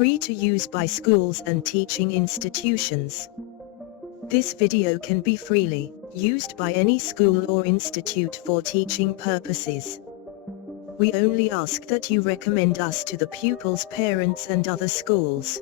free to use by schools and teaching institutions. This video can be freely used by any school or institute for teaching purposes. We only ask that you recommend us to the pupils' parents and other schools.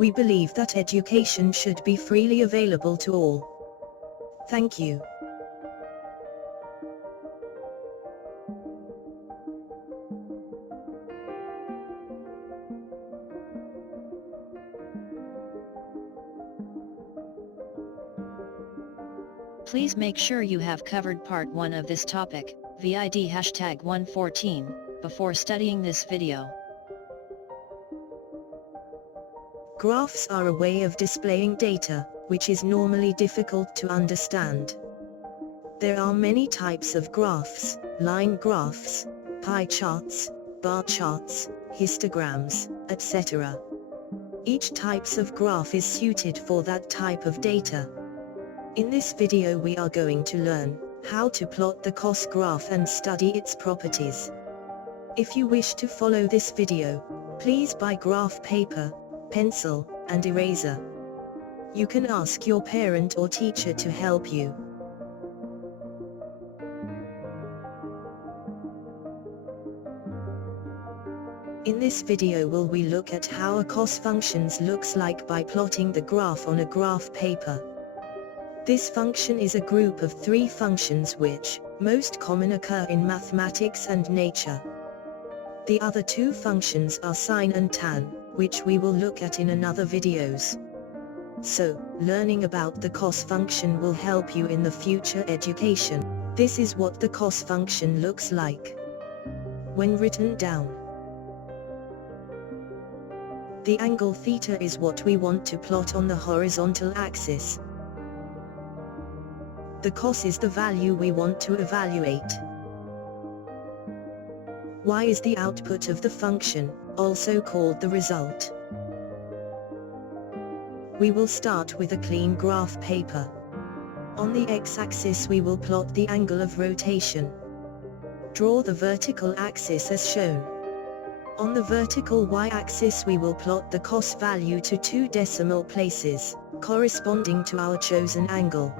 We believe that education should be freely available to all. Thank you. Please make sure you have covered part 1 of this topic, VID #114, before studying this video. Graphs are a way of displaying data, which is normally difficult to understand. There are many types of graphs: line graphs, pie charts, bar charts, histograms, etc. Each types of graph is suited for that type of data. In this video we are going to learn how to plot the cost graph and study its properties. If you wish to follow this video, please buy graph paper, pencil, and eraser. You can ask your parent or teacher to help you. In this video we will look at how a cost functions looks like by plotting the graph on a graph paper. This function is a group of 3 functions which most common occur in mathematics and nature. The other 2 functions are sine and tan, which we will look at in another videos. So, learning about the cos function will help you in the future education. This is what the cos function looks like when written down. The angle theta is what we want to plot on the horizontal axis. The cos is the value we want to evaluate. Y is the output of the function, also called the result. We will start with a clean graph paper. On the x-axis we will plot the angle of rotation. Draw the vertical axis as shown. On the vertical y-axis we will plot the cos value to 2 decimal places, corresponding to our chosen angle.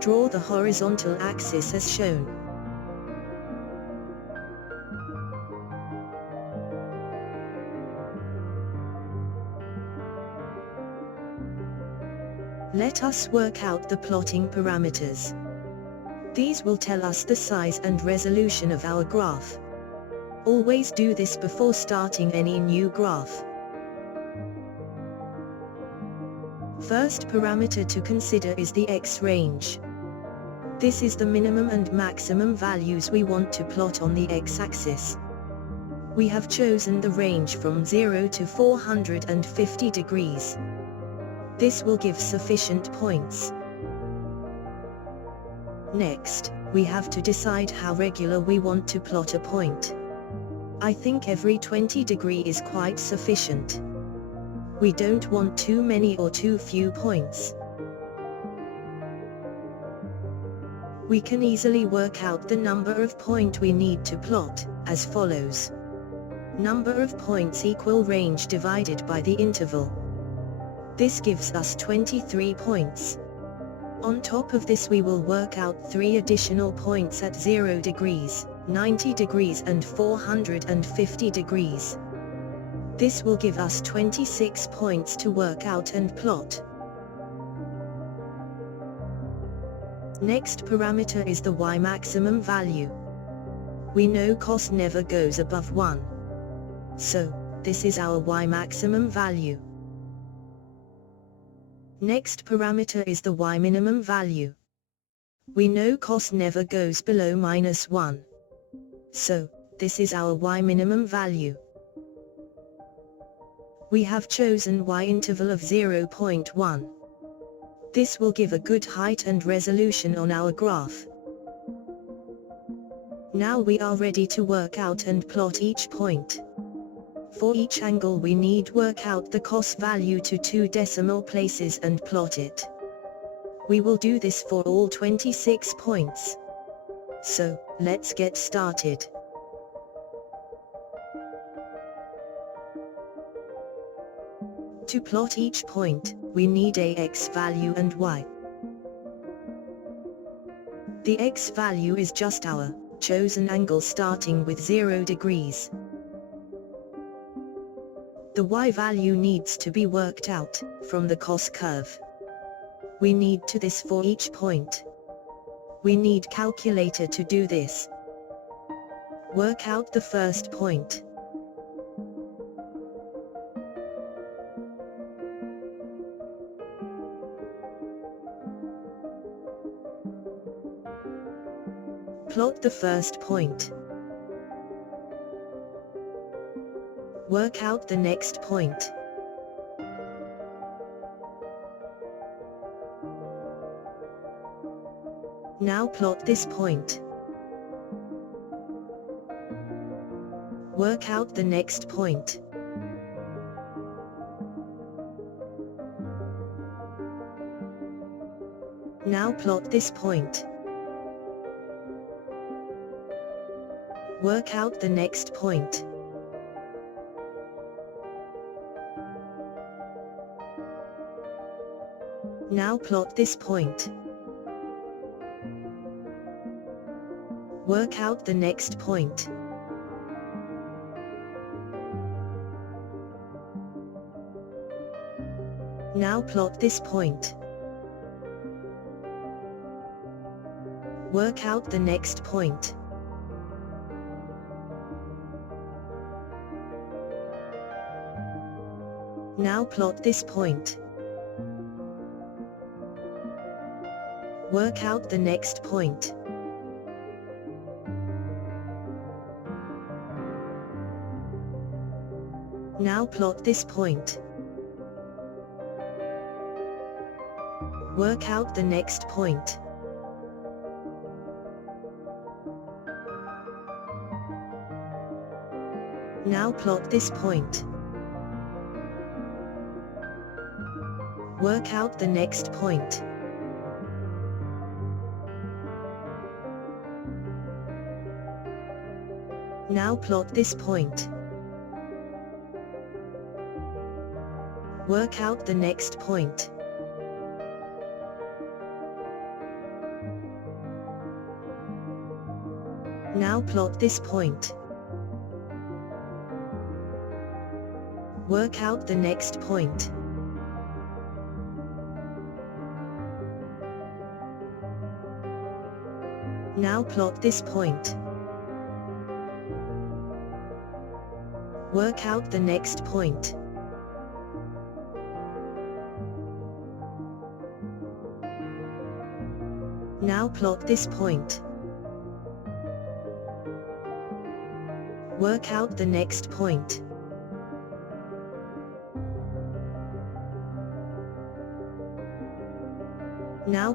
Draw the horizontal axis as shown. Let us work out the plotting parameters. These will tell us the size and resolution of our graph. Always do this before starting any new graph. First parameter to consider is the x-range. This is the minimum and maximum values we want to plot on the x-axis. We have chosen the range from 0 to 450 degrees. This will give sufficient points. Next, we have to decide how regular we want to plot a point. I think every 20 degree is quite sufficient. We don't want too many or too few points. We can easily work out the number of points we need to plot, as follows. Number of points equal range divided by the interval. This gives us 23 points. On top of this we will work out 3 additional points at 0 degrees, 90 degrees and 450 degrees. This will give us 26 points to work out and plot. Next parameter is the y maximum value. We know cos never goes above 1. So, this is our y maximum value. Next parameter is the y minimum value. We know cos never goes below -1. So, this is our y minimum value. We have chosen y interval of 0.1. This will give a good height and resolution on our graph. Now we are ready to work out and plot each point. For each angle we need work out the cos value to 2 decimal places and plot it. We will do this for all 26 points. So, let's get started. To plot each point, we need a x value and y. The x value is just our chosen angle starting with 0 degrees. The y value needs to be worked out from the cos curve. We need to this for each point. We need calculator to do this. Work out the first point. Plot the first point. Work out the next point. Now plot this point. Work out the next point. Now plot this point. Work out the next point. Now plot this point. Work out the next point. Now plot this point. Work out the next point. Now plot this point. Work out the next point. Now plot this point. Work out the next point. Now plot this point. Work out the next point. Now plot this point. Work out the next point. Now plot this point. Work out the next point. Now plot this point. Work out the next point. Now plot this point. Work out the next point.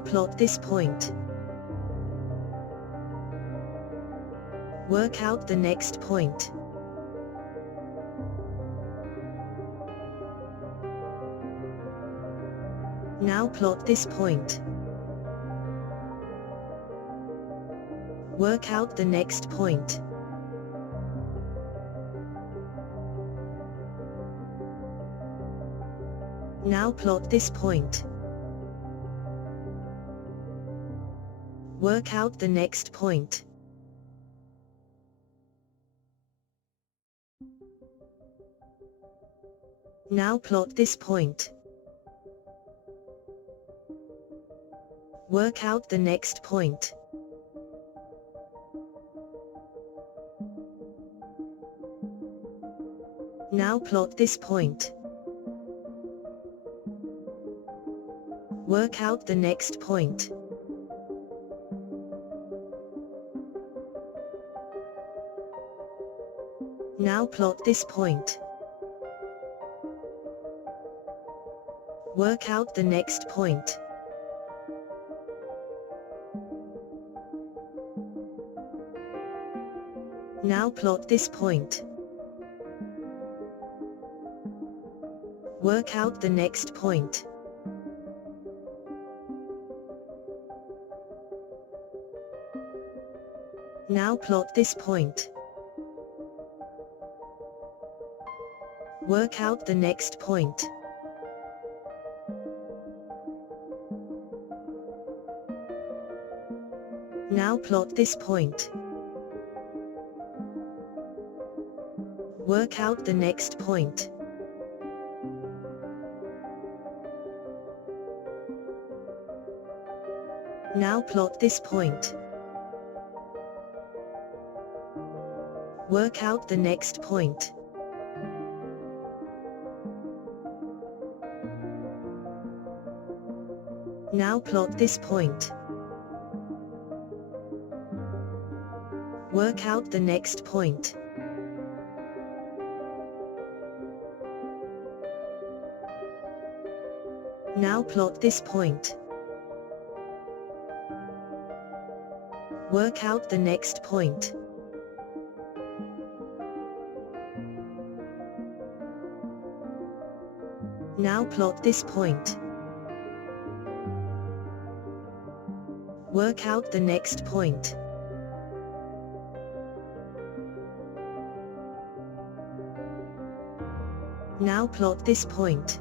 Now plot this point. Work out the next point. Now plot this point. Work out the next point. Now plot this point. Work out the next point. Now plot this point. Work out the next point. Now plot this point. Work out the next point. Now plot this point. Work out the next point. Now plot this point. Work out the next point. Now plot this point. Work out the next point. Now plot this point. Work out the next point. Now plot this point. Work out the next point. Now plot this point. Work out the next point. Now plot this point. Work out the next point. Now plot this point. Work out the next point. Now plot this point.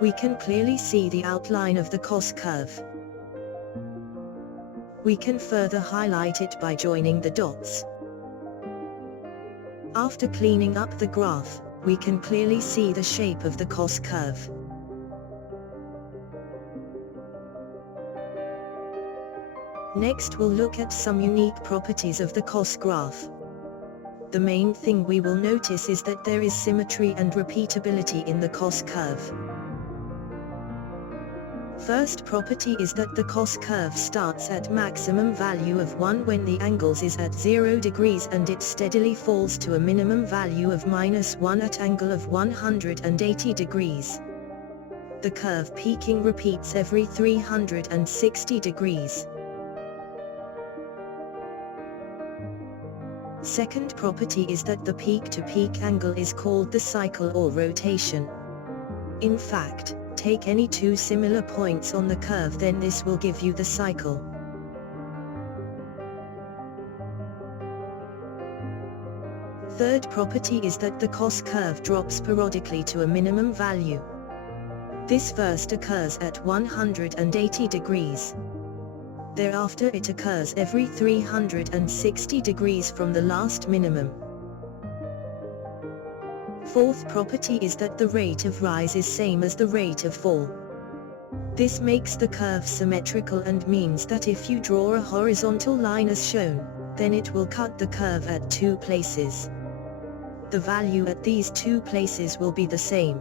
We can clearly see the outline of the cos curve. We can further highlight it by joining the dots. After cleaning up the graph, we can clearly see the shape of the cos curve. Next we'll look at some unique properties of the cos graph. The main thing we will notice is that there is symmetry and repeatability in the cos curve. First property is that the cos curve starts at maximum value of 1 when the angles is at 0 degrees and it steadily falls to a minimum value of -1 at angle of 180 degrees. The curve peaking repeats every 360 degrees. Second property is that the peak-to-peak angle is called the cycle or rotation. In fact, take any two similar points on the curve, then this will give you the cycle. Third property is that the cos curve drops periodically to a minimum value. This first occurs at 180 degrees. Thereafter it occurs every 360 degrees from the last minimum. Fourth property is that the rate of rise is same as the rate of fall. This makes the curve symmetrical and means that if you draw a horizontal line as shown, then it will cut the curve at two places. The value at these two places will be the same.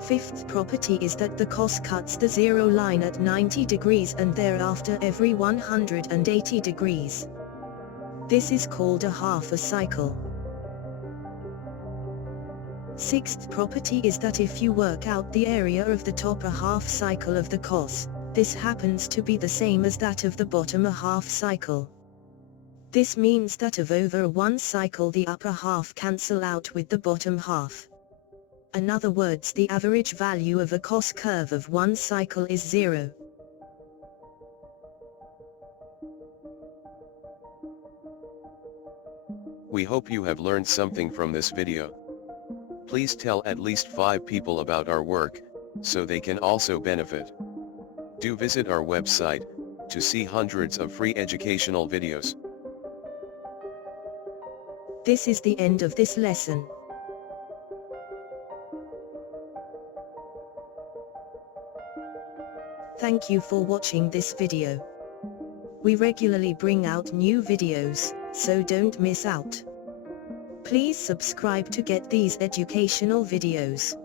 Fifth property is that the cos cuts the zero line at 90 degrees and thereafter every 180 degrees. This is called a half a cycle. Sixth property is that if you work out the area of the top a half cycle of the cos, this happens to be the same as that of the bottom a half cycle. This means that of over one cycle the upper half cancel out with the bottom half. In other words, the average value of a cos curve of one cycle is 0. We hope you have learned something from this video. Please tell at least 5 people about our work, so they can also benefit. Do visit our website, to see hundreds of free educational videos. This is the end of this lesson. Thank you for watching this video. We regularly bring out new videos, so don't miss out. Please subscribe to get these educational videos.